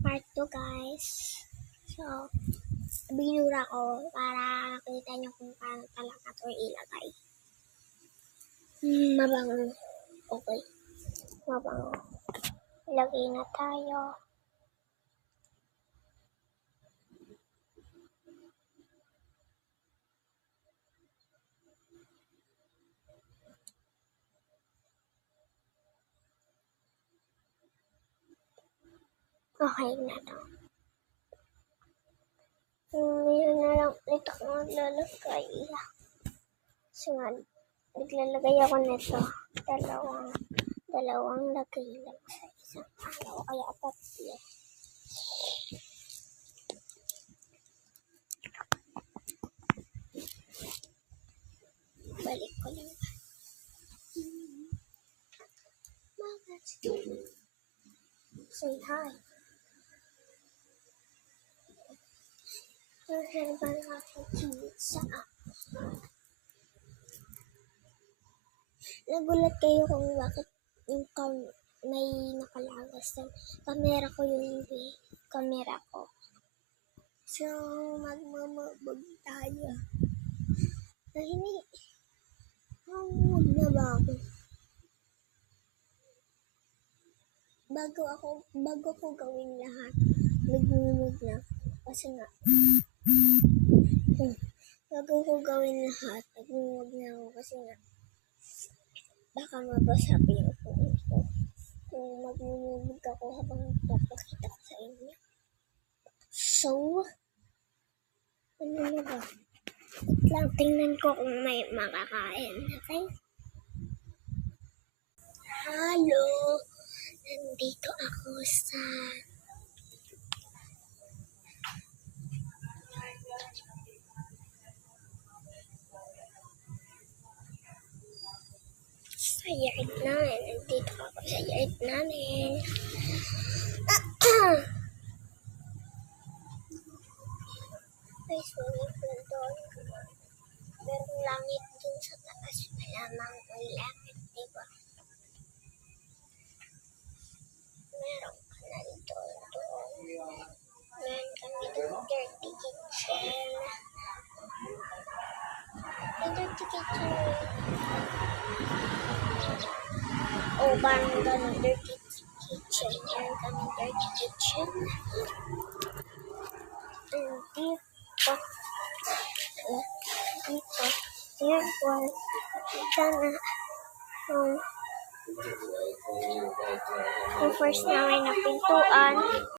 Part 2 guys. So, binura ko para makita nyo kung paano talaga ito ilagay. Mabango. Okay. Mabango. Ilagay na tayo. Okay na to. Ngayon na lang ulit ako maglalagay. So, naglalagay ako nito. Dalawang lagay lang sa isang araw. Kaya tatlo. Balik ko lang. Say hi. Ano ba nakikita? Nagulat kayo kung bakit yung may nakalagas ng camera ko camera ko. So, magmamabag tayo. Hindi. Huwag na ba ako? Bago ko gawin lahat, nagmumug na. Kasi nga, bago ko gawin lahat, nagmumug na ako kasi nga, baka mabasa pa yung phone ko. Kung magmumug ako habang papakita ko sa inyo. So, ano na ba? Tingnan ko kung may makakain. Okay? Hello! Nandito ako sa yard namin. Nandito ako sa yard namin. May swimming pool doon. Merong langit dun sa taas. Malamang may langit, diba? Merong kanal doon. Meron kami doon dirty kitchen. May dirty kitchen. Oh, parang ganun dirty kitchen. Meron kami dirty kitchen. And dito. Here was yung first namin na pintuan.